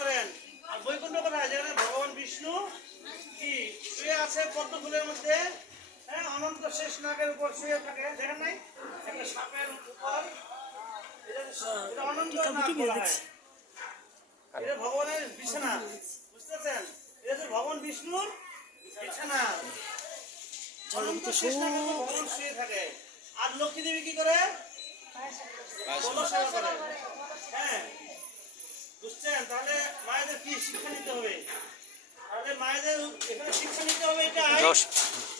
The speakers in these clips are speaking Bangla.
করেন। আর বৈকুণ্ঠ কোথায়? যেখানে ভগবান বিষ্ণু কি শুয়ে আছে পদ্ম ফুলের মধ্যে, হ্যাঁ, অনন্ত শেষ নাগের উপর শুয়ে থাকে। দেখেন নাই একটা সাপের উপর? এটা অনন্ত নাগ বলা হয়। এটা ভগবানের বিছানা, বুঝতেছেন? এটা হচ্ছে ভগবান বিষ্ণুর বিছানা। অনন্ত শেষ নাগের উপর ভগবান শুয়ে থাকে। আর লক্ষ্মী দেবী কি করে? সেবা করে। হ্যাঁ, বুঝছেন? তাহলে মায়েদের কি শিক্ষা নিতে হবে? তাহলে মায়েদের এখানে শিক্ষা নিতে হবে এটা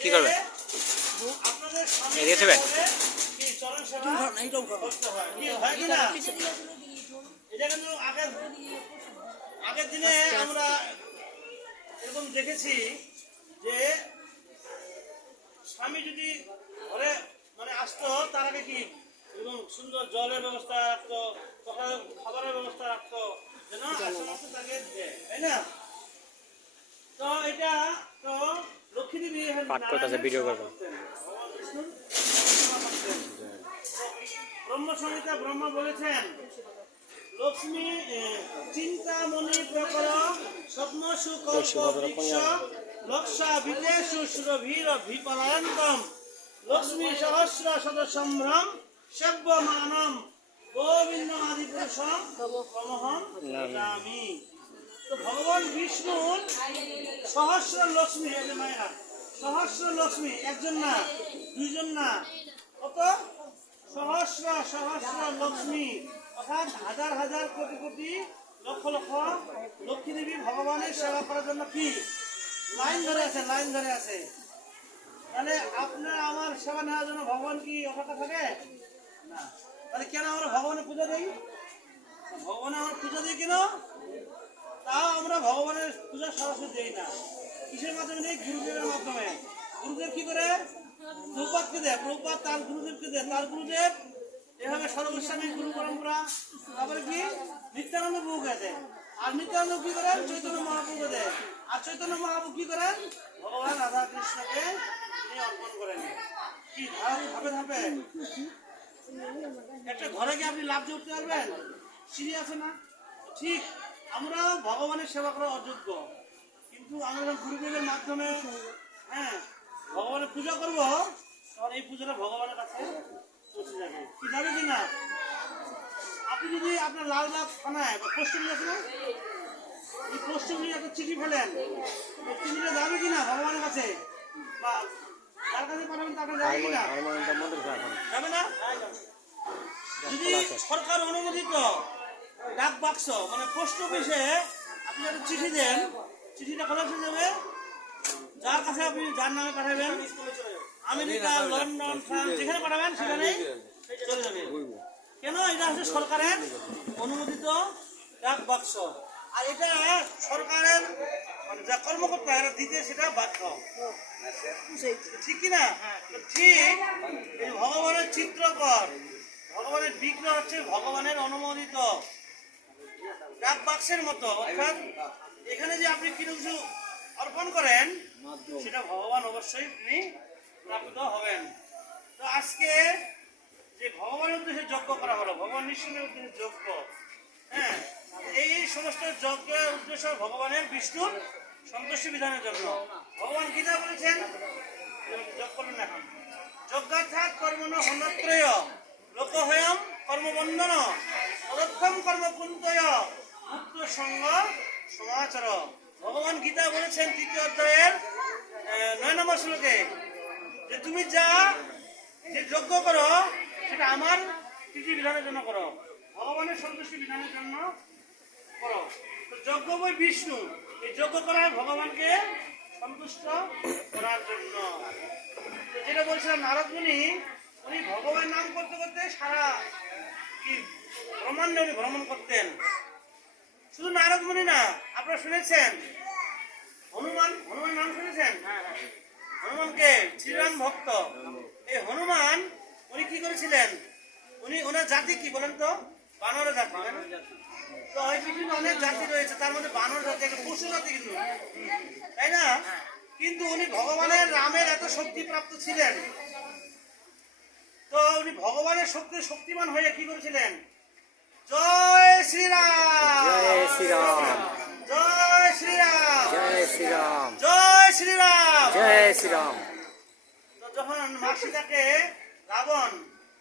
কি করবে? আপনাদের এদিকে দেবেন কি চরণ সেবা করতে হয়। কি হয় কি না? এটা কিন্তু আগের দিনে আমরা এরকম দেখেছি যে স্বামী যদি ঘরে মানে আসতো, তার আগে কি এবং সুন্দর জলের ব্যবস্থা রাখতো, খাবারের ব্যবস্থা রাখতো, যেন আশেপাশে তাকে দেয়, তাই না? তো এটা তো লক্ষ্মী দেবী ভিডিও করবো। ব্রহ্ম সংহিতা ব্রহ্মা বলেছেন, লক্ষ্মী চিন্তামণি প্রকর স্বপ্নসু কল্প বৃক্ষ লক্ষা বিদেশু সুরভীর বিপলায়ন্তম লক্ষ্মী সহস্র শত সম্ভ্রম সেব্যমানম গোবিন্দ আদি পুরুষম প্রমহম জামি। তো ভগবান বিষ্ণুর সহস্র লক্ষ্মী, মায়েরা সহস্র লক্ষ্মী, একজন না, দুইজন না, কত? সহস্র সহস্র লক্ষ্মী, অর্থাৎ হাজার হাজার কোটি কোটি লক্ষ লক্ষ লক্ষ্মী দেবী ভগবানের সেবা করার জন্য কি লাইন ধরে আছে, লাইন ধরে আছে। তাহলে আপনার আমার সেবা নেওয়ার জন্য ভগবান কি অপেক্ষা থাকে না? তাহলে কেন আমরা ভগবানের পূজা দিই? ভগবানের আমরা পূজা দিই কেন? তাও আমরা ভগবানের পূজা সরাসরি দিই না। কিসের মাধ্যমে দিই? গুরুদেবের মাধ্যমে। গুরুদেব কি করে? প্রভুপাদকে দেয়, প্রভুপাদ তার গুরুদেবকে দেয়, তার গুরুদেব এভাবে সর্বস্বামী গুরু পরম্পরা। তারপরে কি নিত্যানন্দ প্রভুকে দেয়, আর নিত্যানন্দ কি করেন? চৈতন্য মহাপ্রভুকে দেয়, আর চৈতন্য মহাপ্রভু কি করেন? ভগবান রাধা কৃষ্ণকে তিনি অর্পণ করেন। কি ধাপে ধাপে একটা ঘরে কি আপনি লাভ দিয়ে উঠতে পারবেন? সিঁড়ি আছে না? ঠিক আমরা ভগবানের সেবা করা অযোগ্য, কিন্তু আমরা গুরুদেবের মাধ্যমে হ্যাঁ ভগবানের পূজা করবো, তখন এই পূজাটা ভগবানের কাছে পৌঁছে যাবে। কি যাবে কিনা? আপনি যদি আপনার লালবাগ থানায় বা পশ্চিম আছে না, এই পশ্চিম একটা চিঠি ফেলেন, এই চিঠিটা যাবে কিনা ভগবানের কাছে? বা তার কাছে পাঠাবেন, তার কাছে যাবে কিনা? যাবে না। যদি সরকার অনুমোদিত ডাক বাক্স মানে পোস্ট অফিসে আপনি একটা চিঠি দেন, চিঠিটা কোথায় চলে যাবে? যার কাছে আপনি যার নামে পাঠাবেন, আমেরিকা, লন্ডন, ফ্রান্স, যেখানে পাঠাবেন সেখানেই চলে যাবে। কেন? এটা হচ্ছে সরকারের অনুমোদিত ডাক বাক্স, আর এটা সরকারের যা কর্মকর্তা এরা দিতে সেটা বাধ্য, ঠিক কিনা? ঠিক ভগবানের চিত্রকর, ভগবানের বিগ্রহ হচ্ছে ভগবানের অনুমোদিত ডাক বাক্সের মতো। অর্থাৎ এখানে যে আপনি কিছু অর্পণ করেন সেটা ভগবান অবশ্যই তিনি প্রাপ্ত হবেন। তো আজকে যে ভগবানের উদ্দেশ্যে যজ্ঞ করা হলো, ভগবান নিঃসন্দেহের উদ্দেশ্যে যজ্ঞ, হ্যাঁ, এই সমস্ত যজ্ঞের উদ্দেশ্য ভগবানের বিষ্ণুর সন্তুষ্টি বিধানের জন্য। ভগবান গীতা বলেছেন, যোগ করলেন এখন, যজ্ঞার্থাৎ কর্মণ হনত্রয় লোকহয়ম কর্মবন্ধন তদর্থম কর্মকুন্তয় মুক্ত সঙ্গ সমাচার। ভগবান গীতা বলেছেন ৩য় অধ্যায়ের ৯ নম্বর শ্লোকে যে তুমি যা যে যজ্ঞ করো সেটা আমার প্রীতি বিধানের জন্য করো, ভগবানের সন্তুষ্টি বিধানের জন্য করো। তো যজ্ঞ বই বিষ্ণু, এই যজ্ঞ করা হয় ভগবানকে সন্তুষ্ট করার জন্য। যেটা বলছিলাম নারদ মুনি, উনি ভগবান নাম করতে করতে সারা কি ব্রহ্মাণ্ডে উনি ভ্রমণ করতেন। শুধু নারদ মুনি না, আপনারা শুনেছেন হনুমান, হনুমান নাম শুনেছেন? হনুমানকে শ্রীরাম ভক্ত, এই হনুমান উনি কি করেছিলেন? উনি ওনার জাতি কি বলেন তো? বানর জাতি। তো ওই পৃথিবীতে অনেক জাতি রয়েছে, তার মধ্যে বানর জাতি একটা পশু জাতি কিন্তু, তাই না? কিন্তু উনি ভগবানের রামের এত শক্তি প্রাপ্ত ছিলেন, তো উনি ভগবানের শক্তিমান হয়ে কি করেছিলেন? জয় শ্রীরাম, জয় শ্রীরাম, জয় শ্রীরাম, জয় শ্রীরাম, জয় শ্রীরাম। জয় শ্রীরাম। তো যখন মা সীতাকে রাবণ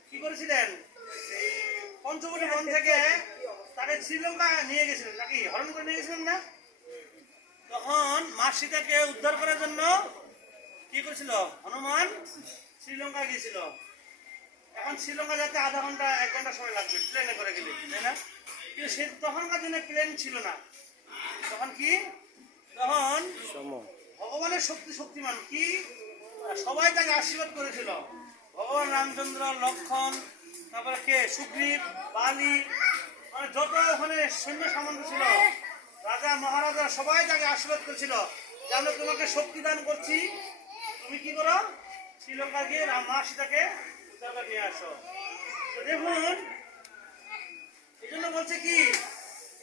কি করেছিলেন, পঞ্চবটি বন থেকে তাকে শ্রীলঙ্কা নিয়ে গেছিলেন, নাকি হরণ করে নিয়ে গেছিলেন না? তখন মা সীতাকে উদ্ধার করার জন্য কি করেছিল, হনুমান শ্রীলঙ্কা গিয়েছিল। এখন শ্রীলঙ্কা যেতে আধা ঘন্টা 1 ঘন্টা সময় লাগবে প্লেনে করে গেলে, তাই না? কিন্তু সে তখনকার দিনে প্লেন ছিল না। তখন কি, তখন ভগবানের শক্তিমান কি, সবাই তাকে আশীর্বাদ করেছিল। ভগবান রামচন্দ্র, লক্ষণ, তারপরে কে, সুগ্রীব, বালি, মানে যত ওখানে সৈন্য সামন্ত ছিল, রাজা মহারাজা সবাই তাকে আশীর্বাদ করেছিল যে আমরা তোমাকে শক্তি দান করছি, তুমি কি করো, শ্রীলঙ্কা গিয়ে মা সীতাকে উদ্ধার করে নিয়ে আসো। তো দেখুন, এই জন্য বলছে কি,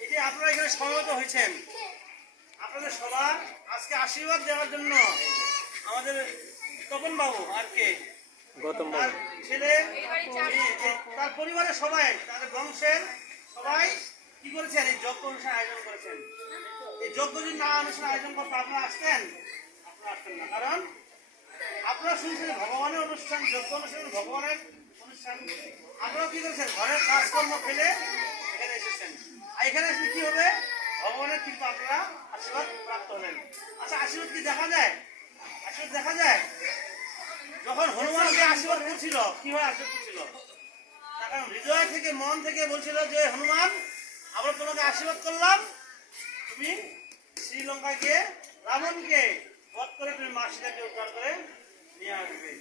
এই যে আপনারা এখানে সমবেত হয়েছেন, আপনাদের সবার আজকে আশীর্বাদ দেওয়ার জন্য আমাদের তপন বাবু আর কে, গৌতম তার বাবু, ছেলে, তার পরিবারের সবাই, তাদের বংশের সবাই কি করেছেন, এই যজ্ঞ অনুষ্ঠান আয়োজন করেছেন। এই যজ্ঞ যদি না অনুষ্ঠান আয়োজন করতে আপনারা আসতেন, আপনারা আসতেন না। কারণ আপনারা শুনছেন ভগবানের অনুষ্ঠান, যজ্ঞ অনুষ্ঠান, ভগবানের অনুষ্ঠান, আপনারা কি করেছেন, ঘরের কাজকর্ম ফেলে এখানে এসেছেন। আর এখানে এসে কি হবে, ভগবানের কিন্তু আপনারা আশীর্বাদ প্রাপ্ত হলেন। আচ্ছা, আশীর্বাদ কি দেখা যায়? আশীর্বাদ দেখা যায়। যখন হনুমানকে আশীর্বাদ করছিল, কিভাবে আশীর্বাদ করছিল, তার কারণ হৃদয় থেকে, মন থেকে বলছিল যে হনুমান, আমরা তোমাকে আশীর্বাদ করলাম, তুমি শ্রীলঙ্কায় গিয়ে রাবণকে বধ করে তুমি মা সীতাকে উদ্ধার করে নিয়ে আসবে।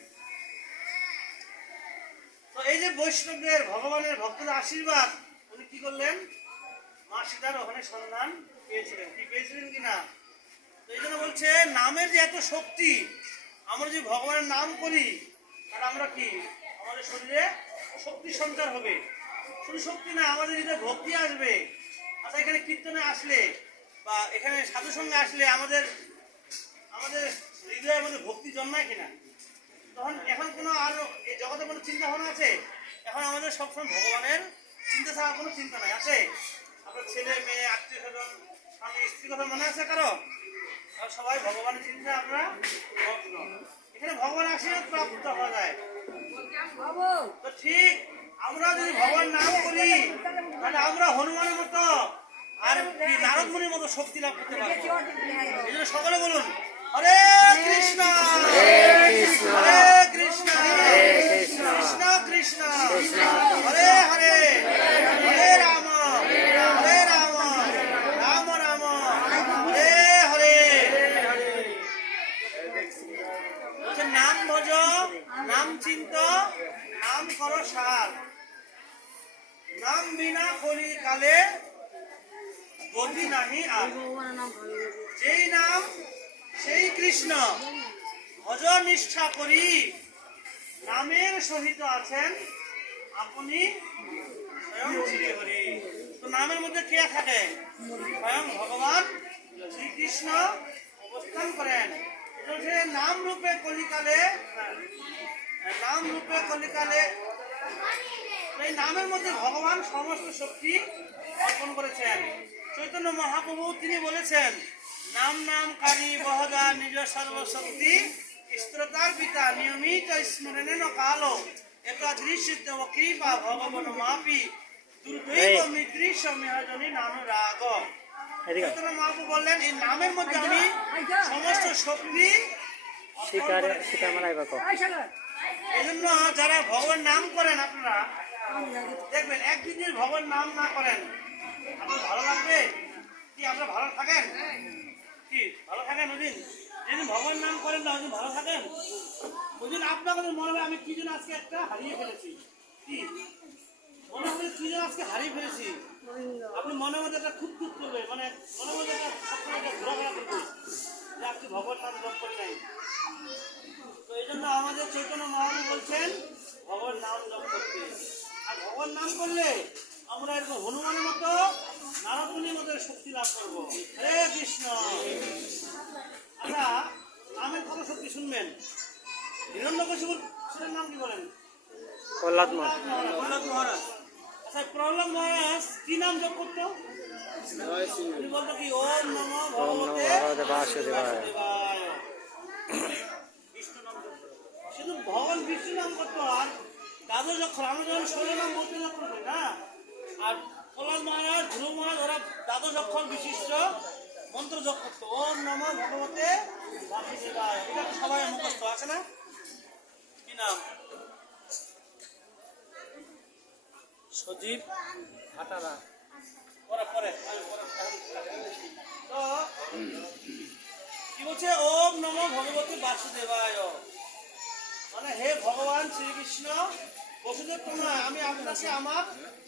তো এই যে বৈষ্ণবদের, ভগবানের ভক্তদের আশীর্বাদ, উনি কি করলেন, মা সীতার ওখানে সন্ধান পেয়েছিলেন, কি পেয়েছিলেন কিনা। তো এই জন্য বলছে নামের যে এত শক্তি, আমরা যদি ভগবানের নাম করি তাহলে আমরা কি, আমাদের শরীরে শক্তি সঞ্চার হবে। শুধু শক্তি না, আমাদের হৃদয়ে ভক্তি আসবে। আচ্ছা, এখানে কীর্তনে আসলে বা এখানে সাধু সঙ্গে আসলে আমাদের আমাদের হৃদয়ের মধ্যে ভক্তি জন্মায় কিনা? তখন এখন কোনো আর এই জগতে কোনো চিন্তা ভাবনা আছে? এখন আমাদের সবসময় ভগবানের চিন্তা ছাড়া কোনো চিন্তা নাই। আছে আপনার ছেলে মেয়ে, আত্মীয় স্বজন, স্বামী স্ত্রীর কথা মনে আছে কারো? আর সবাই ভগবানের চিন্তা আমরা মগ্ন। এখানে ভগবানের আশীর্বাদ প্রাপ্ত হওয়া যায়। তো ঠিক আমরা যদি ভগবান নাম করি তাহলে আমরা হনুমানের মতো আর কি নারদ মুনির মতো শক্তি লাভ করতে পারবো। এই জন্য সকলে বলুন, হরে কৃষ্ণ, হরে কৃষ্ণ, কৃষ্ণ কৃষ্ণ, হরে হরে, হরে রাম, হরে রাম, রাম রাম, হরে হরে। নাম ভজ, নাম চিন্ত, নাম কর সার, নাম বিনা কলি কালে গতি নাহি আর। যেই নাম সেই কৃষ্ণ, ভজ নিষ্ঠা করি, নামের সহিত আছেন আপনি স্বয়ং শ্রী হরি। তো নামের মধ্যে কে থাকে? স্বয়ং ভগবান শ্রীকৃষ্ণ অবস্থান করেন। নাম রূপে কলিকালে, নাম রূপে কলিকালে, এই নামের মধ্যে ভগবান সমস্ত শক্তি অর্পণ করেছেন। চৈতন্য মহাপ্রভু তিনি বলেছেন, নাম নাম কারি বহদা নিজ সর্বশক্তি, স্তোতার পিতা নিয়মিত স্মরণেন কালো, একাদৃশ্য কৃপা ভগবান মাপি, দুর্দৈব মৃদৃশ্য মেহজনী নানু রাগ। চৈতন্য মহাপ্রভু বললেন, এই নামের মধ্যে আমি সমস্ত শক্তি। এই জন্য যারা ভগবান নাম করেন, আপনারা দেখবেন একদিন যদি ভগবান নাম না করেন আপনার ভালো লাগবে কি? আপনারা ভালো থাকেন কি? ভালো থাকেন ওদিন যেদিন ভগবান নাম করেন না, ওদিন ভালো থাকেন? ওদিন আপনাদের মনে হয় আমি কি যেন আজকে একটা হারিয়ে ফেলেছি, কি মনে হবে কি যেন আজকে হারিয়ে ফেলেছি। আপনি মনের মধ্যে একটা খুব খুব করবে, মানে মনের মধ্যে একটা ঘোরাফেরা করবে যে আপনি ভগবান নাম জপ করে নাই। তো এই জন্য আমাদের চৈতন্য মহাপ্রভু বলছেন ভগবান নাম জপ করতে। আর ভগবান নাম করলে আমরা এরকম হনুমানের মতো, নারদ মুনির মতো শক্তি লাভ করবো। হরে কৃষ্ণ। আচ্ছা, নামের কত শক্তি শুনবেন। হিরণ্যকশিপুর ছেলের নাম কি বলেন? প্রহ্লাদ মহারাজ। আচ্ছা, আচ্ছা প্রহ্লাদ মহারাজ কি নাম জপ করতো? উনি বলতো কি ওম নমো ওম নমো ভগবতে ভগবতে বাসুদেবায়। বাসুদেবায়। বিষ্ণু নাম জপ করতো। শুধু ভগবান বিষ্ণু নাম করতো আর দ্বাদশ অক্ষর আমরা যখন 16 নাম বলতে না করবো না। আর প্রহ্লাদ মহারাজ ধ্রুব মহারাজ ওরা দ্বাদশ অক্ষর বিশিষ্ট মন্ত্র জপ করতো ওম নমো ভগবতে বাসুদেবায়। এটা তো সবাই মুখস্থ আছে না? কি নাম? সজীব হাটারা পরে পরে তো কি বলছে ওম নমো ভগবতে বাসুদেবায়, মানে হে ভগবান শ্রীকৃষ্ণ বসুদেব তোমরা আমি আপনাকে আমার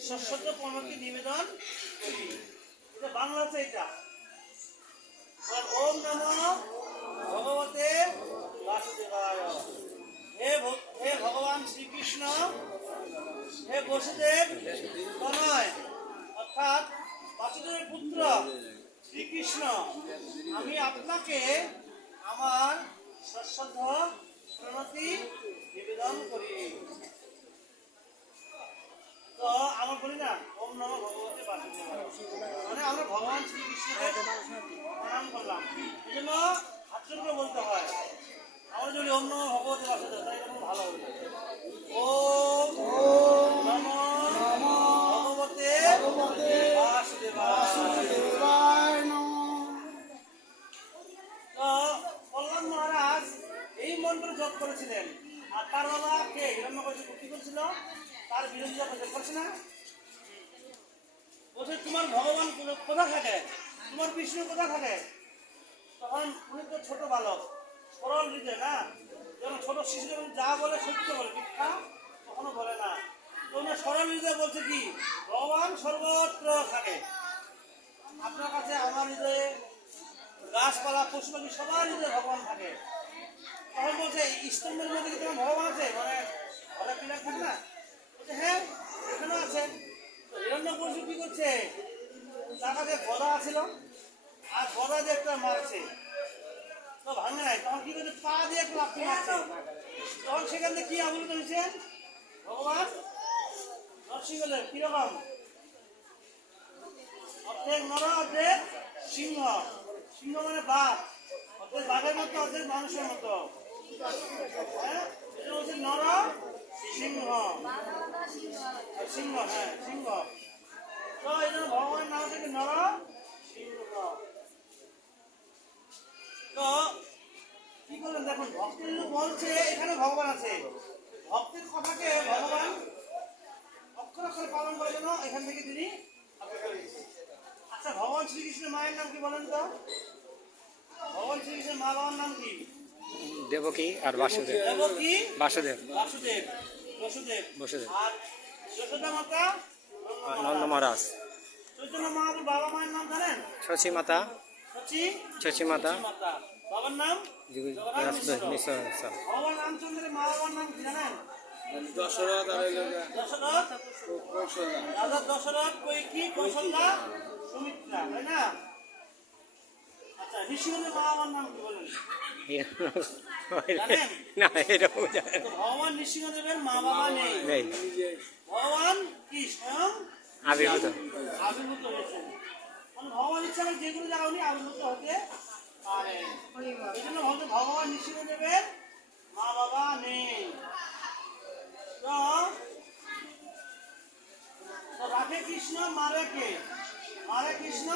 শাশ্বত প্রণতি নিবেদন করি। এটা বাংলাতে এটা। আর ওম নমো ভগবতে বাসুদেবায়, হে ভগবান শ্রীকৃষ্ণ হে বসুদেব তনয় অর্থাৎ বাসুদেবের পুত্র শ্রীকৃষ্ণ আমি আপনাকে আমার সশ্রদ্ধ প্রণতি নিবেদন করি। তো আমার বলি না ওম নমো ভগবতে বাসুদেবায়, মানে আমরা ভগবান শ্রীকৃষ্ণকে প্রণাম করলাম। এই জন্য হাত জোর করে বলতে হয়। আমরা যদি ওম নমো ভগবতে বাসুদেবায় তাহলে এটা খুব ভালো হবে। ওম নমো ভগবতে বাসুদেবায়। তো প্রহ্লাদ মহারাজ এই মন্ত্র জপ করেছিলেন আর তার বাবা কে হিরণ্যকশিপু কি করেছিল? তার বিরোধিতা করছে না? বলছে তোমার ভগবান কোথা থাকে, তোমার বিষ্ণু কোথা থাকে? তখন উনি তো ছোট বালক সরল হৃদয় না, যখন ছোট শিশু যখন যা বলে সত্য বলে মিথ্যা কখনো বলে না। তো উনি সরল হৃদয় বলছে কি ভগবান সর্বত্র থাকে। আপনার কাছে আমার হৃদয়ে গাছপালা পশু পাখি সবার হৃদয়ে ভগবান থাকে। তখন বলছে স্তম্ভের মধ্যে কি তোমার ভগবান আছে, মানে ঘরে পিলার থাকে না? বলছে হ্যাঁ এখানে আছে। হিরণ্যকশিপু কি করছে? তার কাছে গদা আছিল আর গদা দিয়ে একটা মারছে, তো ভাঙে নাই। তখন কি করছে? পা দিয়ে একটা লাফি মারছে। তখন সেখান থেকে কি আবির্ভূত হয়েছে? ভগবান নরসিংহের কিরকম অর্ধেক নর অর্ধেক সিংহ। সিংহ মানে বাঘ, অর্ধেক বাঘের মতো অর্ধেক মানুষের মতো। হ্যাঁ এটা হচ্ছে নর সিংহ। সিংহ হ্যাঁ সিংহ। তো এই জন্য ভগবানের নাম হচ্ছে নর সিংহ। তো কি করলেন দেখুন, ভক্তের লোক বলছে এখানে ভগবান আছে। ভক্তের কথাকে ভগবান অক্ষর অক্ষর পালন করার জন্য এখান থেকে তিনি আবির্ভূত হয়েছে। আচ্ছা ভগবান শ্রীকৃষ্ণের মায়ের নাম কি বলেন তো? ভগবান শ্রীকৃষ্ণের মা বাবার নাম কি? দেবকী আর বাসুদেব। দেবকী বাসুদেব বাসুদেব বসুদেব। বসুদেব আর যশোদা মাতা নন্দ মহারাজ। চৈতন্য মহাপ্রভুর বাবা মায়ের নাম জানেন? শশী মাতা শচী শশী মাতা মাতা। বাবার নাম জগন্নাথ মিশ্র। ভগবান রামচন্দ্রের মা বাবার নাম কি জানেন? দশরথ আর দশরথ, কৌশল্যা। রাজা দশরথ, কৈকেয়ী, কৌশল্যা, সুমিত্রা, তাই না? আচ্ছা ঋষিগণের মা বাবার নাম কি বলেন? জানেন? না এটা বোঝা তো ভগবান ঋষিগণের মা বাবা নেই। নেই, ভগবান কি স্বয়ং আবির্ভূত। আবির্ভূত হয়েছেন। মানে ভগবান ইচ্ছা করে যে কোনো জায়গায় উনি আবির্ভূত হতে পারেন। এই জন্য বলতে ভগবান ঋষিগণের মা বাবা নেই। তো রাখে কৃষ্ণ মারে কে? মারে কৃষ্ণ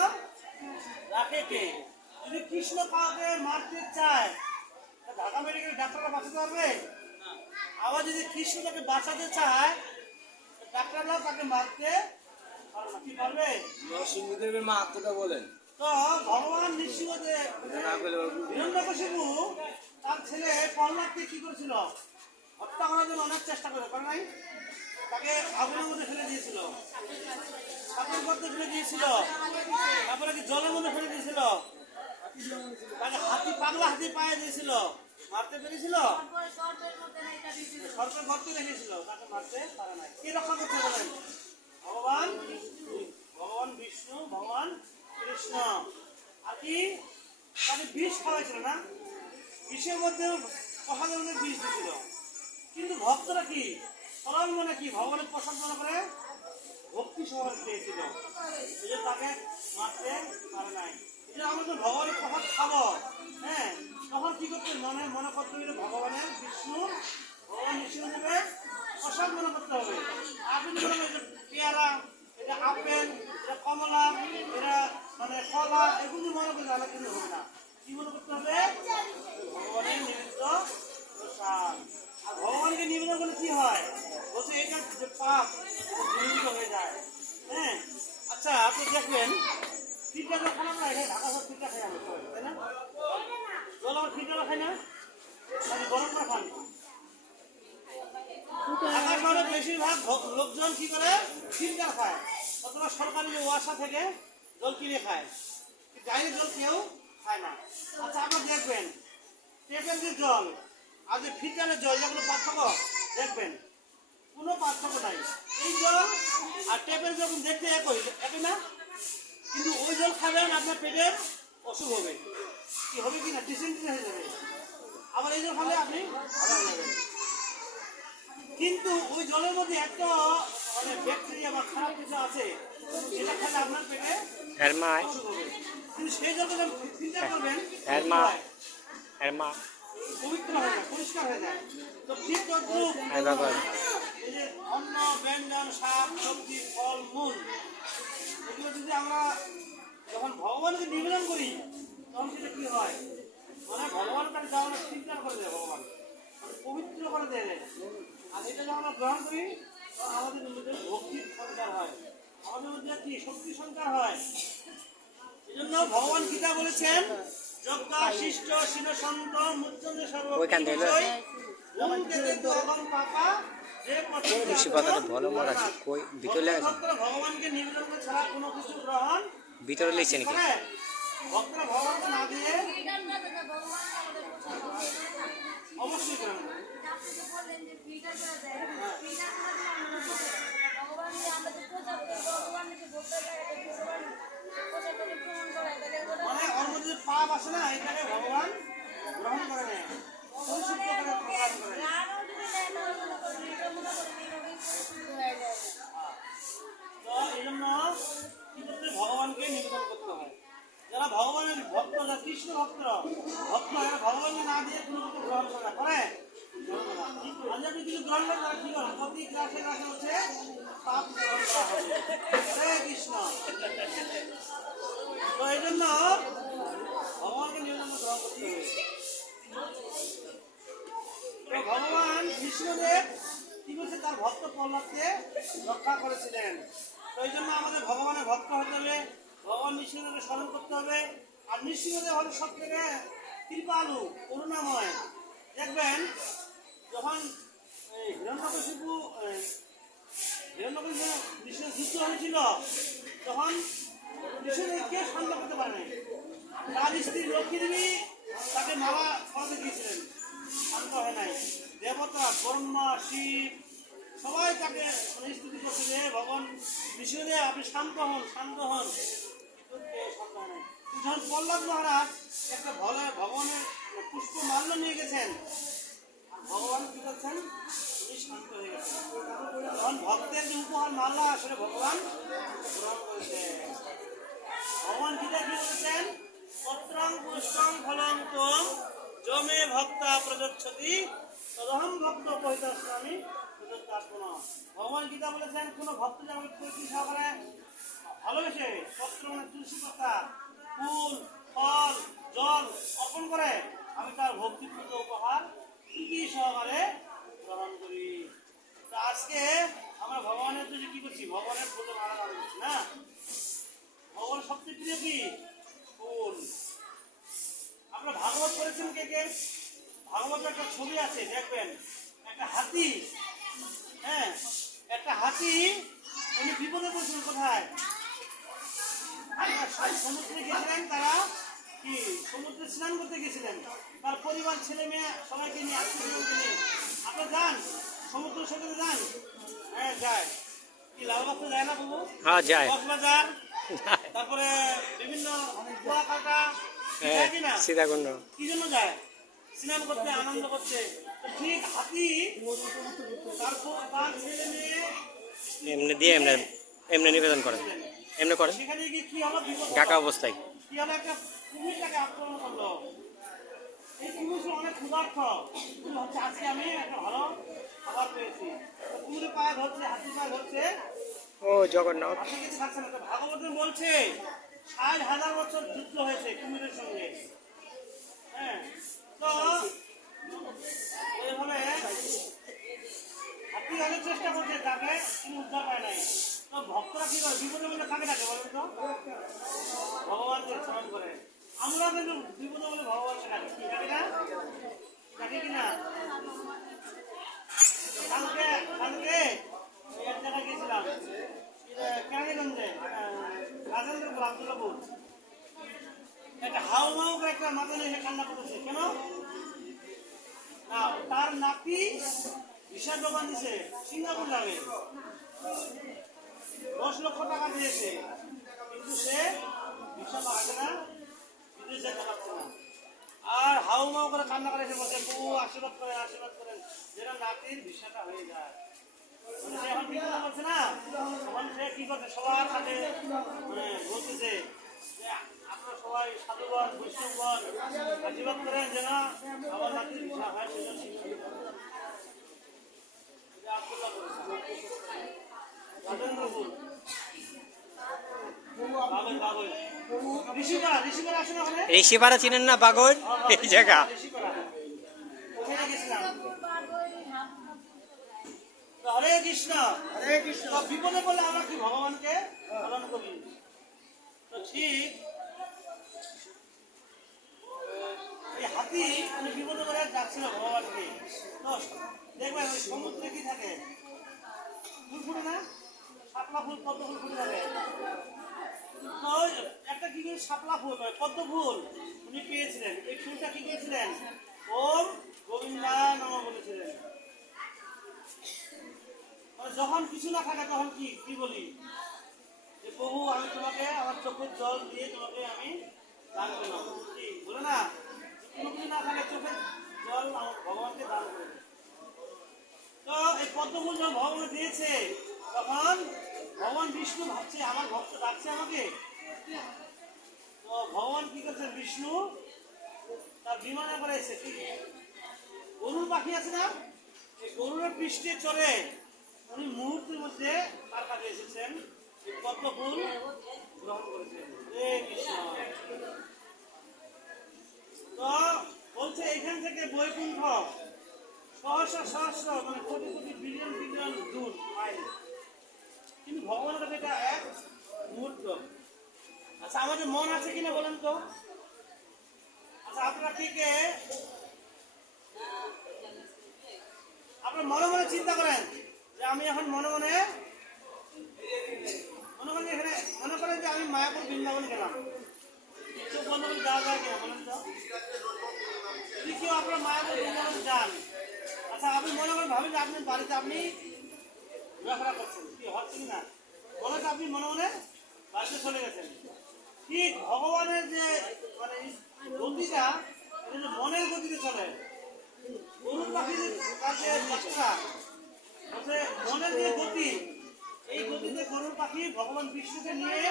রাখে কে? যদি কৃষ্ণ কাউকে মারতে চায় ঢাকা মেডিকেল ডাক্তাররা বাঁচাতে পারবে? আবার যদি কৃষ্ণ তাকে বাঁচাতে চায় ডাক্তাররাও তাকে মারতে পারবে না। কি পারবে? নরসিংহদেবের মা আত্মটা বলেন। তো ভগবান নৃসিংহদেব হিরণ্যকশিপু তার ছেলে প্রহ্লাদকে কি করেছিল? হত্যা করার জন্য অনেক চেষ্টা করে নাই? তাকে আগুনের মধ্যে ফেলে দিয়েছিল, সাপের গর্তে ফেলে দিয়েছিল, তারপরে কি জলের মধ্যে ফেলে দিয়েছিল, তাকে পাগলা হাতি পায়ে দিয়েছিল। মারতে পেরেছিল? সর্পের গর্তে রেখেছিল, তাকে মারতে পারে নাই। কে রক্ষা করতে বলেন? ভগবান ভগবান বিষ্ণু, ভগবান কৃষ্ণ। আর কি তাকে বিষ খাওয়াইছিল না? বিষের মধ্যে অসাধারণের বিষ দিয়েছিল। কিন্তু ভক্তরা কি সরল মনে কি ভগবানের প্রসাদ মনে করে ভক্তি শহর পেয়েছিল, এই যে তাকে মারতে পারে নাই। এই যে আমরা তো ভগবানের প্রসাদ খাবো, হ্যাঁ, তখন কি করতে মনে মনে করতে হবে ভগবানের ভগবান বিষ্ণুদেবের প্রসাদ মনে করতে হবে। আপনি মনে করেন পেয়ারা, এটা আপেল, এটা কমলা, এটা মানে কলা, এগুলো মনে করতে আলাদা কিন্তু হবে না। কি মনে করতে হবে? ভগবানের নিমিত্ত প্রসাদ। আর ভগবানকে নিবেদন করলে কি হয়? বলছে এটা যে পাপ নির্মিত হয়ে যায়। হ্যাঁ, আচ্ছা আপনি দেখবেন ফিল্টার খান আমরা এখানে ঢাকা সব ফিল্টার খাই আমরা সবাই, তাই না? জল আমার ফিল্টার খাই না, মানে গরম করে খান। ঢাকা শহরে বেশিরভাগ লোকজন কি করে? ফিল্টার খায়, অথবা সরকারি যে ওয়াসা থেকে জল কিনে খায়, ডাইরেক্ট জল কেউ খায় না। আচ্ছা আপনারা দেখবেন টেপের যে জল আর যে ফিল্টারের জল, যেগুলো পার্থক্য দেখবেন, কোনো পার্থক্য নাই। এই জল আর টেপের জল দেখতে একই না, কিন্তু ওই জল খাবেন আপনার পেটের অসুখ হবে, কি হবে কি না, ডিসেন্ট্রি হয়ে যাবে। আবার এই জল খালে আপনি ভালো হয়ে যাবেন। কিন্তু ওই জলের মধ্যে একটা মানে ব্যাকটেরিয়া বা খারাপ কিছু আছে, সেটা খেলে আপনার পেটে অসুখ হবে। কিন্তু সেই জলটা যখন ফিল্টার করবেন পবিত্র হয়ে যায়, পরিষ্কার হয়ে যায়। তো ঠিক তদ্রূপ এই যে অন্ন, ব্যঞ্জন, শাক, সবজি, ফল, মূল, এগুলো যদি আমরা যখন ভগবানকে নিবেদন করি তখন সেটা কি হয়? মানে ভগবান কাছে যা আমরা ফিল্টার করে দেয়, ভগবান মানে পবিত্র করে দেয়। আর এটা যখন আমরা গ্রহণ করি তখন আমাদের মধ্যে ভক্তির সঞ্চার হয়, আমাদের মধ্যে কি শক্তি সঞ্চার হয়। এই জন্য ভগবান গীতা বলেছেন যজ্ঞা শিষ্ট শিন সন্ত মুচ্চন্দে সর্ববিষয় ওম কেতে অগম পাপা যে ভগবানকে নিবেদন করে ছাড়া কোনো কিছু গ্রহণ ভিতরে লিখছে নাকি? করে ভক্তরা ভগবানকে না দিয়ে অবশ্যই করেন। মানে ওর মধ্যে যে পাপ আছে না, এটাকে ভগবান গ্রহণ করে নেয়, পরিশুদ্ধ করে প্রকাশ করে। তো এই জন্য কি করতে ভগবানকে নিবেদন করতে হয়। যারা ভগবানের ভক্ত, যারা কৃষ্ণ ভক্তরা ভগবানকে না দিয়ে কোনো কিছু গ্রহণ করে না, করে আর যদি কিছু গ্রহণ করে তারা কি করে? প্রতি ক্লাসে ক্লাসে হচ্ছে পাপ গ্রহণ করা হবে। হরে কৃষ্ণ। তো এই জন্য ভগবানকে নিবেদন গ্রহণ করতে হবে। তো ভগবান বিষ্ণুদেব কি করছে? তার ভক্ত প্রহ্লাদকে রক্ষা করেছিলেন। তো এই জন্য আমাদের ভগবানের ভক্ত হতে হবে, ভগবান নৃসিংহদেবকে স্মরণ করতে হবে। আর নৃসিংহদেব হলো সব থেকে কৃপালু, করুণাময়। দেখবেন যখন হিরণ্যকশিপু নৃসিংহ যুদ্ধ হয়েছিল, তখন নৃসিংহদেবকে শান্ত করতে পারে নাই। তার স্ত্রী লক্ষ্মী দেবী তাকে মারা ফলাতে দিয়েছিলেন, শান্ত হয় নাই। দেবতা ব্রহ্মা, শিব সবাই তাকে স্তুতি করছে যে ভগবান নৃসিংহদেব আপনি শান্ত হন, শান্ত হন, কিন্তু শান্ত হয় নাই। যখন প্রহ্লাদ মহারাজ একটা ভগবানের পুষ্প মাল্য নিয়ে গেছেন, ভগবান কি করছেন? তিনি শান্ত হয়ে গেছেন। তখন ভক্তের যে উপহার মাল্য আসলে ভগবান গ্রহণ করেছেন। ভগবান গীতা কি বলেছেন? পত্রং পুষ্পং ফলং ত্বং যমে ভক্তা প্রযচ্ছতি তদহং ভক্ত পরিতস্মামি প্রযত্তাত্মনা। ভগবান গীতা বলেছেন কোন ভক্ত যখন প্রীতি সহকারে ভালোবেসে পত্র মানে তুলসী পাতা, ফুল, ফল, জল অর্পণ করে, আমি তার ভক্তিপূর্ণ উপহার প্রীতি সহকারে গ্রহণ করি। তো আজকে আমরা ভগবানের জন্য কি করছি? ভগবানের পুজো আরাধনা করছি না? ভগবান সবচেয়ে প্রিয় কি? ফুল। আপনারা ভাগবত করেছেন কে কে? ভাগবত একটা ছবি আছে, দেখবেন একটা হাতি, হ্যাঁ একটা হাতি, উনি বিপদে পড়ছেন কোথায়? সমুদ্রে গেছিলেন, তারা কি সমুদ্রে স্নান করতে গেছিলেন, তার পরিবার ছেলে মেয়ে সবাইকে নিয়ে, আত্মীয়কে নিয়ে। আপনারা যান সমুদ্র সৈকতে যান? হ্যাঁ যায়। কি লালবাগ যায় না বাবু? হ্যাঁ যায়। কক্সবাজার, তারপরে বিভিন্ন কুয়াকাটা, সীতাকুণ্ড কি জন্য যায়? স্নান করতে, আনন্দ করতে। ঠিক হাতি তার ছেলে মেয়ে এমনি দিয়ে এমনি এমনি নিবেদন করেন, এমনি করেন সেখানে গিয়ে কি হলো, বিপদ ঢাকা অবস্থায়। কি হলো, একটা কুমির তাকে আক্রমণ করলো। এই কুমির ছিল অনেক ক্ষুধার্ত, কুমির হচ্ছে আজকে আমি একটা ভালো খাবার পেয়েছি। তো কুমিরের পায়ে ধরছে, হাতির পায়ে ধরছে, ও জগন্নাথ। হাতি কিছু খাচ্ছে না। তো ভাগবত বলছে 60,000 বছর যুদ্ধ হয়েছে কুমিরের সঙ্গে। হ্যাঁ, তো এইভাবে হাতি অনেক চেষ্টা করছে, তাকে কিন্তু উদ্ধার পায় নাই। তো ভক্তরা কি করে, বিপদে বলে কাকে ডাকে বলেন তো? ভগবানকে স্মরণ করে। আমরা কিন্তু বিপদে বলে ভগবানকে ডাকি, কি ডাকি না? ডাকি কিনা? কালকে কালকে এক জায়গায় গেছিলাম, কেরানীগঞ্জে, রাজেন্দ্রপুর, আব্দুল্লাপুর। একটা হাউ মাউ করে একটা মাথা নিয়ে কান্না করতেছে। কেন না, তার নাতি ভিসা জমা দিছে, সিঙ্গাপুর যাবে, 10 লক্ষ টাকা দিয়েছে, কিন্তু সে ভিসা পাচ্ছে না, বিদেশ যেতে পারছে না। আর হাউ মাউ করে কান্না করে এসে বলছে, প্রভু আশীর্বাদ করেন, আশীর্বাদ করেন যেন নাতির ভিসাটা হয়ে যায়। মানে সে এখন বিপদে পড়ছে না, তখন সে কি করছে, সবার সাথে মানে বলতেছে যে আপনারা সবাই সাধুগণ, বৈষ্ণবগণ আশীর্বাদ করেন যেন আমার নাতির ভিসা হয়, সেজন্য রাজেন্দ্রপুর, বাবুই বাবুই ঋষিপাড়া, ঋষিপাড়া আসে না ওখানে? ঋষিপাড়া চিনেন না পাগল? এই জায়গা ঋষিপাড়া, ওখানে গেছিলাম। তো হরে কৃষ্ণ, হরে কৃষ্ণ। তো বিপদে বলে আমরা কি ভগবানকে পালন করি। তো ঠিক এই হাতি মানে বিপদে বলে ডাকছিল ভগবানকে। তো দেখবেন ওই সমুদ্রে কি থাকে, ফুল ফুটে না, শাপলা ফুল, পদ্ম ফুল ফুটে থাকে। তো একটা কি করে শাপলা ফুল, পদ্ম ফুল উনি পেয়েছিলেন। এই ফুলটা কি করেছিলেন, ওম গোবিন্দা নমঃ বলেছিলেন। মানে যখন কিছু না থাকে তখন কি কি বলি, যে প্রভু আমি তোমাকে আমার চোখের জল দিয়ে তোমাকে আমি দান করলাম, কি বলে না, কোনো কিছু না থাকে চোখের জল আমার ভগবানকে দান করে। তো এই পদ্ম ফুল যখন ভগবান দিয়েছে, তখন ভগবান বিষ্ণু ভাবছে আমার ভক্ত ডাকছে আমাকে। তো ভগবান কি করছে, বিষ্ণু তার বিমানে করে এসে কি গরুর পাখি আছে না, এই গরুর পৃষ্ঠে চড়ে উনি মুহূর্তের মধ্যে তার কাছে এসেছেন, এই পদ্ম ফুল গ্রহণ করেছেন। হে কৃষ্ণ। তো বলছে এখান থেকে বৈকুণ্ঠ সহস্র সহস্র মানে কোটি কোটি বিলিয়ন বিলিয়ন দূর মাইল, কিন্তু ভগবানের কাছে এটা এক মুহূর্ত। আচ্ছা আমাদের মন আছে কিনা বলেন তো? আচ্ছা আপনারা কে কে আপনার মনে মনে চিন্তা করেন যে আমি এখন মনে মনে করেন এখানে মনে করেন যে আমি মায়াপুর বৃন্দাবন গেলাম, চোখ বন্ধ করে যাওয়া যায় কিনা বলেন তো? যদি কেউ আপনার মায়াপুর বৃন্দাবন যান, আচ্ছা আপনি মনে করেন ভাবেন যে আপনার বাড়িতে আপনি ঘোরাফেরা করছেন, কি হচ্ছে কিনা বলে তো আপনি মনে মনে বাড়িতে চলে গেছেন। ঠিক ভগবানের যে মানে গতিটা, এটা মনের গতিতে চলে। গরুর পাখির কাছে যাত্রা হচ্ছে মনের যে গতি, এই গতিতে গরুর পাখি ভগবান বিষ্ণুকে নিয়ে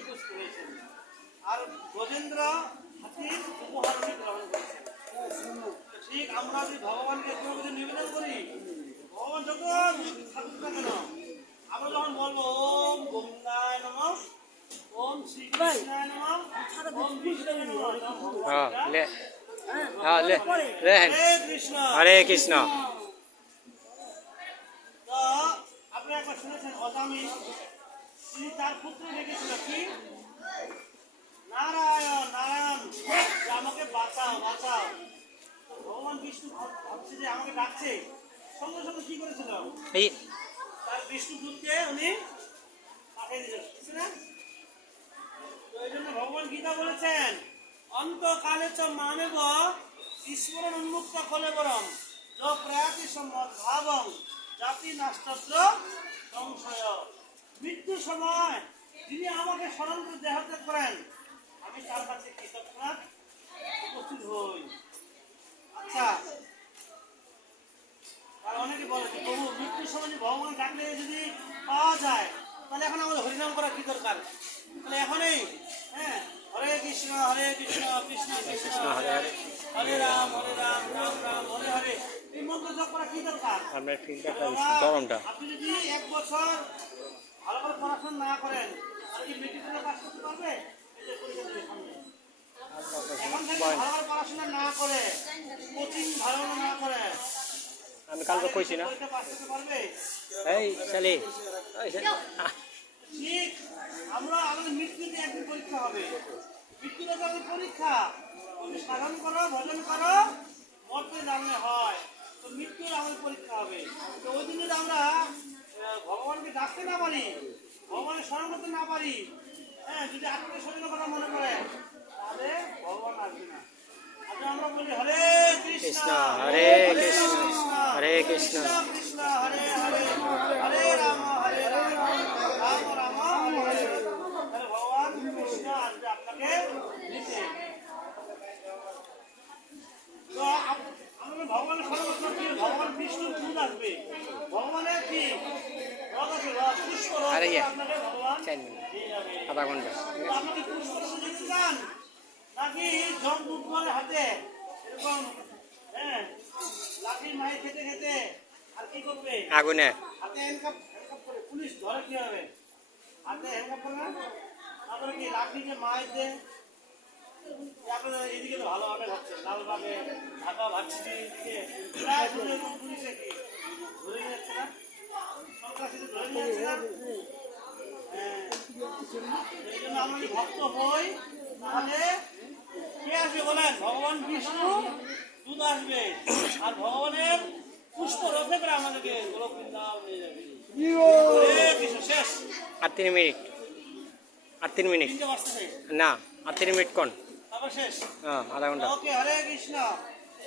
উপস্থিত হয়েছেন, আর গজেন্দ্র হাতির উপহার গ্রহণ করেছেন। ঠিক আমরা যদি ভগবানকে কোনো কিছু নিবেদন করি, ভগবান যত থাকুক না কেন, আমরা যখন বলবো ওম গোবিন্দায় নমঃ, ওম শ্রীকৃষ্ণায় নমঃ, ওম বিষ্ণুয়ে নমঃ, হরে কৃষ্ণ, হরে কৃষ্ণ। তো আপনি একবার শুনেছেন অজামিল, তিনি তার পুত্র ডেকেছিল কি নারায়ণ নারায়ণ, যে আমাকে বাঁচাও বাঁচাও। তো ভগবান বিষ্ণু ভাবছে যে আমাকে ডাকছে, সঙ্গে সঙ্গে কি করেছিল, এই তার বিষ্ণু দূতকে উনি পাঠিয়ে দিলেন, বুঝছে না? তো এই জন্য ভগবান গীতা বলেছেন অন্তকালে চ মামেব ঈশ্বরণ উন্মুক্ত কলেবরম য প্রয়াতি সম্মত ভাবং জাতি নাস্তত্র সংশয়। মৃত্যুর সময় যিনি আমাকে স্মরণ করে দেহত্যাগ করেন, আমি তার কাছে কৃতজ্ঞতা উপস্থিত হই। আচ্ছা, আর অনেকে বলে যে প্রভু মৃত্যুর সময় ভগবান ডাকলে যদি পাওয়া যায়, তাহলে এখন আমাদের হরিনাম করা কি দরকার? তাহলে এখনই হ্যাঁ, হরে কৃষ্ণ কৃষ্ণ কৃষ্ণ হরে হরে। হরে রাম রাম রাম হরে হরে, এই মন্ত্র জপ করা কি দরকার? আপনার ফিল্টারটা বাবা, গরমটা। আপনি যদি 1 বছর ভালো করে পড়াশোনা না করেন তাহলে কি মেট্রিকে পাস করতে পারবে? এই যে পরীক্ষা দেবে সামনে। এখন থেকে ভালো করে পড়াশোনা না করে, কোচিং ভালো না করে, আমি কালকে কইছি না, পরীক্ষা পাস করতে পারবে? এই শালি, ঠিক, আমরা আমাদের মৃত্যুতে একদিন পরীক্ষা হবে। মৃত্যুতে তো আমাদের পরীক্ষা। তুমি সাধন করো, ভজন করো, মরতে জানলে হয়। তো মৃত্যুর আমাদের পরীক্ষা হবে। তো ওই দিন যদি আমরা ভগবানকে ডাকতে না পারি, ভগবানের স্মরণ করতে না পারি, হ্যাঁ, যদি আত্মীয় স্বজনের কথা মনে করে, তাহলে ভগবান আসবে না। আচ্ছা, আমরা বলি হরে কৃষ্ণ কৃষ্ণ হরে কৃষ্ণ হরে কৃষ্ণ কৃষ্ণ হরে হরে, হরে রাম রাম রাম হরে হরে। তাহলে ভগবান কৃষ্ণ আসবে আপনাকে নিতে। তো আমরা ভগবানের সর্বত্র কি, ভগবান বিষ্ণুর দুধ আসবে, ভগবানের কি রথ আছে, রথ পুষ্প রথ আরে ইয়ে। আপনাকে ভগবান 4 মিনিট দিয়ে যাবে। আধা ঘন্টা। তো আপনাকে পুষ্প রথ দিতে চান নাকি জম দুধ করে হাতে এরকম, হ্যাঁ, লাঠির মাই খেতে খেতে আর কি করবে? আগুনে হাতে হ্যান্ডকাপ করে পুলিশ ধরে কি হবে? হাতে হ্যান্ডকাপ করে না, তারপরে কি লাঠি যে মাই দে। আপনাদের এদিকে তো ভালোভাবে হচ্ছে, লালবাগে ঢাকা ভাবছি এদিকে প্রায় পুলিশে কি ধরে নিয়ে যাচ্ছে না, সরকার সেটা ধরে নিয়ে যাচ্ছে না। হ্যাঁ, এই জন্য আমরা যদি ভক্ত হই তাহলে কে আসবে বলেন? ভগবান বিষ্ণু দুধ আসবে, আর ভগবানের পুষ্প রথে করে আমাদেরকে গোলক বৃন্দাবন নিয়ে যাবে। হরে কৃষ্ণ। শেষ, আর 3 মিনিট, আর 3 মিনিট 3টে বাজতেছে, না, আর 3 মিনিট কোন? তারপর শেষ। হ্যাঁ, আধা ঘন্টা। ওকে, হরে কৃষ্ণ।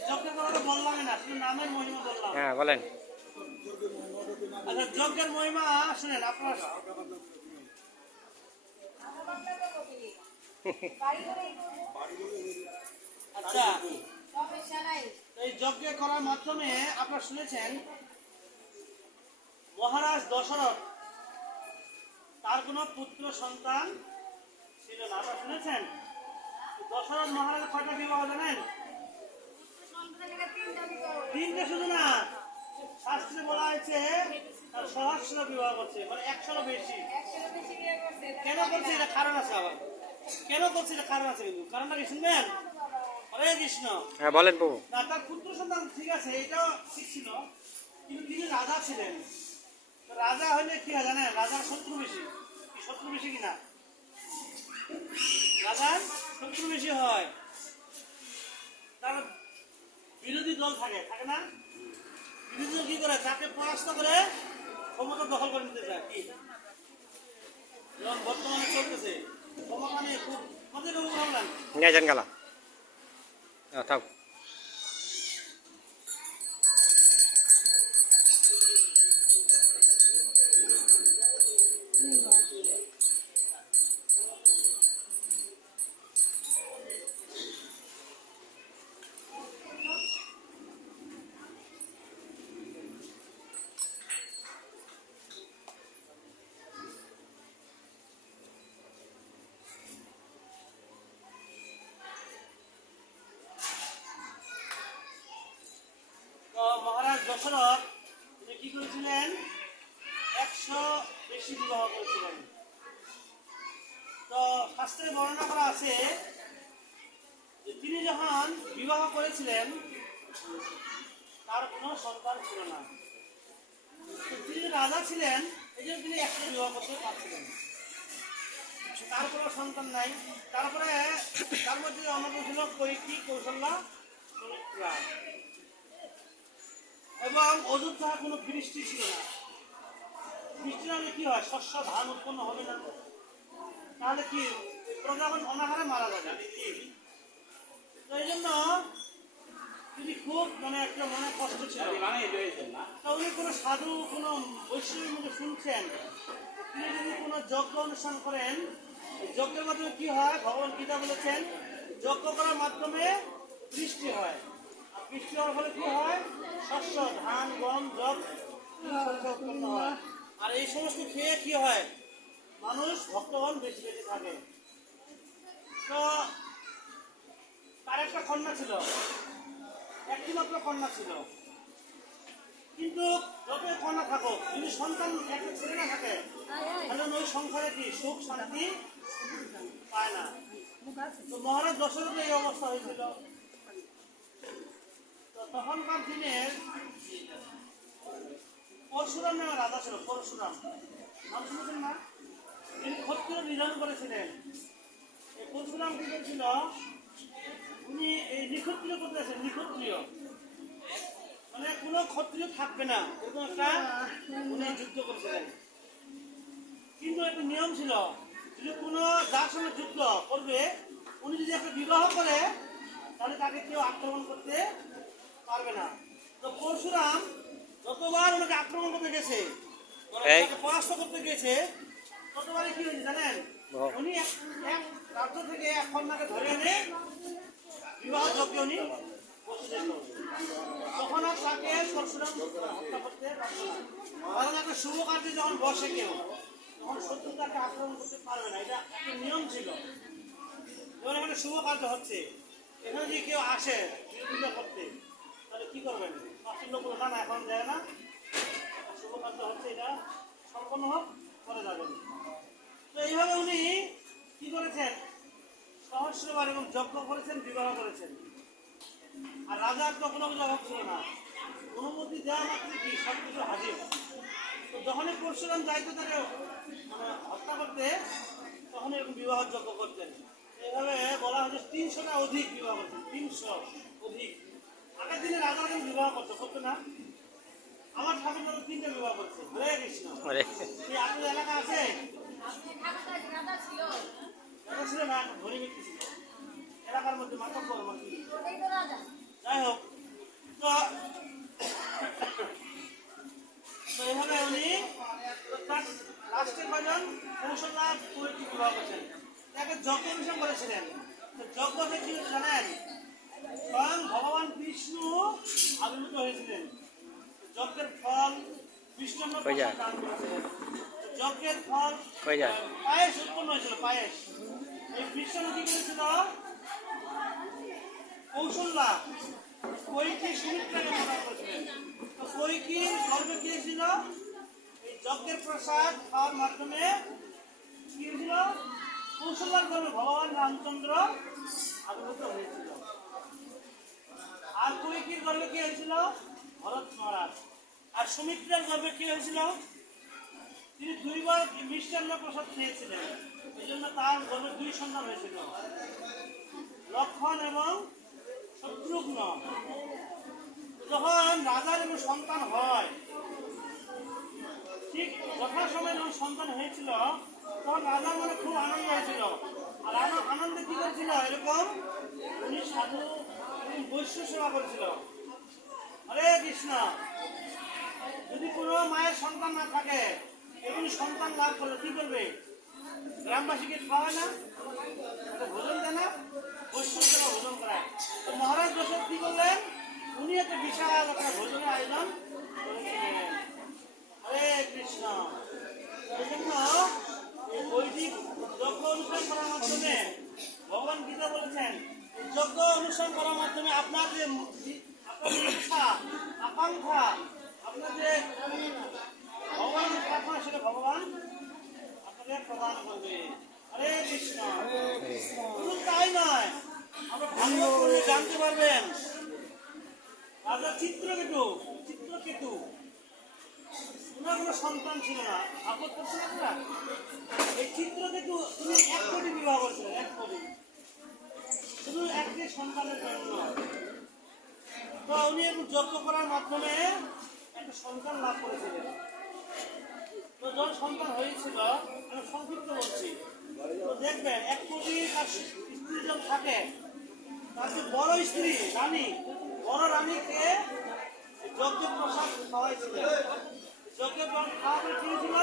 যজ্ঞের কথা বললামই না, শুধু নামের মহিমা বললাম। হ্যাঁ বলেন। আচ্ছা, যজ্ঞের মহিমা শুনেন আপনার। আচ্ছা, এই যজ্ঞ করার মাধ্যমে আপনারা শুনেছেন মহারাজ দশরথ, তার কোনো পুত্র সন্তান ছিল না। আপনারা শুনেছেন দশরথ মহারাজের কয়টা বিবাহ জানেন? 3টে শুধু না, শাস্ত্রে বলা হয়েছে তার সহস্র বিবাহ করছে, মানে 100 বেশি। কেন করছে এটা কারণ আছে, আবার কেন করছে এটা কারণ আছে, কিন্তু কারণটা কি শুনবেন? হরে কৃষ্ণ। হ্যাঁ বলেন প্রভু। না, তার পুত্র সন্তান ঠিক আছে, এটাও ঠিক ছিল, কিন্তু তিনি রাজা ছিলেন। তো রাজা হলে কি হয় জানেন? রাজার শত্রু বেশি। কি শত্রু বেশি কিনা? রাজার শত্রু বেশি হয়, তার বিরোধী দল থাকে, থাকে না? বিরোধী দল কি করে? তাকে পরাস্ত করে ক্ষমতা দখল করে নিতে চায়। কি যেমন বর্তমানে চলতেছে, ক্ষমতা নিয়ে খুব কত রকম ভাবলেন। নিয়ে যান গালা। থাক। তো মহারাজ দশরথ তিনি কি করেছিলেন? 100 বেশি বিবাহ করেছিলেন। তো শাস্ত্রে বর্ণনা করা আছে যে তিনি যখন বিবাহ করেছিলেন তার কোনো সন্তান ছিল না। তো তিনি রাজা ছিলেন, এই জন্য তিনি 100 বিবাহ করতে পারছিলেন। তার কোনো সন্তান নাই। তারপরে তার মধ্যে অন্যতম ছিল কৈকেয়ী, কৌশল্যা, সুমিত্রা। এবং অযোধ্যায় কোনো বৃষ্টি ছিল না। বৃষ্টি না হলে কি হয়? শস্য ধান উৎপন্ন হবে না, তাহলে কি প্রজাগণ অনাহারে মারা যাবে। তো এই জন্য তিনি খুব মানে একটা মনে কষ্ট ছিল। তো উনি কোনো সাধু, কোনো বৈষ্ণবের মধ্যে শুনছেন, তিনি যদি কোনো যজ্ঞ অনুষ্ঠান করেন, যজ্ঞের মাধ্যমে কি হয়? ভগবান গীতা বলেছেন যজ্ঞ করার মাধ্যমে বৃষ্টি হয়, আর বৃষ্টি হওয়ার ফলে কি হয়? শস্য, ধান, গম, যব শস্য উৎপন্ন হয়। আর এই সমস্ত খেয়ে কি হয়? মানুষ ভক্তগণ বেশি বেশি থাকে। তো তার একটা কন্যা ছিল, একটি মাত্র কন্যা ছিল। কিন্তু যতই কন্যা থাকুক, যদি সন্তান একটা ছেলে না থাকে, তাহলে ওই সংসারে কি সুখ শান্তি পায় না। তো মহারাজ দশরথের এই অবস্থা হয়েছিল। তো তখনকার দিনের পরশুরাম নামে রাজা ছিল, পরশুরাম নাম শুনেছেন না? তিনি ক্ষত্রিয় নিধন করেছিলেন। এই পরশুরাম কি করেছিল, উনি এই নিক্ষত্রিয় করতে আছেন, নিক্ষত্রিয় মানে কোনো ক্ষত্রিয় থাকবে না, এরকম একটা উনি যুদ্ধ করেছিলেন। কিন্তু একটা নিয়ম ছিল, যদি কোনো যার সঙ্গে যুদ্ধ করবে, উনি যদি একটা বিবাহ করে, তাহলে তাকে কেউ আক্রমণ করতে পারবে না। তো পরশুরাম যতবার ওনাকে আক্রমণ করতে গেছে, তাকে পরাস্ত করতে গেছে, ততবারই কি হয়েছে জানেন? উনি এক রাজ্য থেকে এক কন্যাকে ধরে এনে বিবাহ যজ্ঞে উনি বসেছিল। তখন আর তাকে পরশুরাম হত্যা করতে পারবে না। কারণ একটা শুভ কার্যে যখন বসে কেউ, তখন শত্রু তাকে আক্রমণ করতে পারবে না, এটা একটা নিয়ম ছিল। যখন এখানে শুভ কার্য হচ্ছে, এখানে যদি কেউ আসে বিরোধিতা করতে, তাহলে কি করবেন? পাঁচটি লোক বলে না, এখন যায় না, শুভ কার্য হচ্ছে, এটা সম্পন্ন হোক, করে যাবেন। তো এইভাবে উনি কি করেছেন, সহস্রবার এবং যজ্ঞ করেছেন, বিবাহ করেছেন। আর রাজার তো কোনো অভাব ছিল না, অনুমতি দেওয়া মাত্র কি সব কিছু হাজির। তো যখনই পরশুরাম যাইতো তাকে মানে হত্যা করতে, তখন এরকম বিবাহ যজ্ঞ করতেন। এইভাবে বলা হচ্ছে 300টা অধিক বিবাহ করতেন, 300 অধিক। আগের দিনে রাজা যখন বিবাহ করতো না, আমার ঠাকুর 3টা বিবাহ করছে। হরে কৃষ্ণ। সেই আপনাদের এলাকা আছে? রাজা ছিল না, ধনী ব্যক্তি ছিল এলাকার মধ্যে, মাতব আর কি। যাই হোক, তো এইভাবে উনি লাস্টের কজন কৌশল্যা বিবাহ করছেন, তাকে যজ্ঞ অনুষ্ঠান করেছিলেন। যজ্ঞতে কি জানেন, স্বয়ং ভগবান বিষ্ণু আবির্ভূত হয়েছিলেন। যজ্ঞের ফল বিষ্ণু দান করেছিলেন। যজ্ঞের ফল পায়েস উৎপন্ন হয়েছিল, পায়েস। এই বিষ্ণু কি করেছিল, কৌশল্যা কৈকি সুমিত্রাকে প্রদান করেছিলেন। তো কৈকির গর্ভে কি হয়েছিল, এই যজ্ঞের প্রসাদ খাওয়ার মাধ্যমে কি হয়েছিল, কৌশল্যার গর্ভে ভগবান রামচন্দ্র আবির্ভূত হয়েছিল। আর কৈকির গর্ভে কি হয়েছিল, ভরত মহারাজ। আর সুমিত্রার গর্ভে কি হয়েছিল, তিনি 2বার মিষ্টান্ন প্রসাদ খেয়েছিলেন, এই জন্য তার গর্ভে 2 সন্তান হয়েছিল, লক্ষণ এবং শত্রুঘ্ন। যখন রাজার এবং সন্তান হয়, ঠিক যথাসময়ে যখন সন্তান হয়েছিল, তখন রাজার মনে খুব আনন্দ হয়েছিল। আর আনন্দে কি করেছিল, এরকম উনি সাধু বৈশ্য সেবা করেছিল। হরে কৃষ্ণ। যদি কোনো মায়ের সন্তান না থাকে, এগুলি সন্তান লাভ করলে কি করবে, গ্রামবাসীকে খাওয়ায় না, ভোজন দেয় না, বৈশ্য সেবা ভোজন করায়। তো মহারাজ দশরথ কি করলেন, উনি একটা বিশাল একটা ভোজনের আয়োজন করেছিলেন। হরে কৃষ্ণ। এই জন্য এই বৈদিক যজ্ঞ অনুষ্ঠান করার মাধ্যমে ভগবান গীতা বলেছেন, যজ্ঞ অনুষ্ঠান করার মাধ্যমে আপনার যে ইচ্ছা আকাঙ্ক্ষা, আপনার যে ভগবান প্রার্থনা, সেটা ভগবান আপনাদের প্রদান করবে। হরে কৃষ্ণ। শুধু তাই নয়, আমরা ভাগবত পড়লে জানতে পারবেন, রাজা চিত্রকেতু ওনার কোনো সন্তান ছিল না। ভাগবত পড়ছেন আপনারা? এই চিত্রকেতু উনি 1 কোটি বিবাহ করেছিলেন, 1 কোটি, শুধু একটি সন্তানের জন্য। তো উনি যজ্ঞ করার মাধ্যমে একটা সন্তান লাভ করেছিলেন। তো যখন সন্তান হয়েছিল, আমি সংক্ষিপ্ত বলছি, তো দেখবেন 1 কোটি তার স্ত্রী যখন থাকে, তার যে বড় স্ত্রী রানী, বড় রানীকে যজ্ঞের প্রসাদ খাওয়াইছিলেন। যজ্ঞের খাওয়া কি হয়েছিল,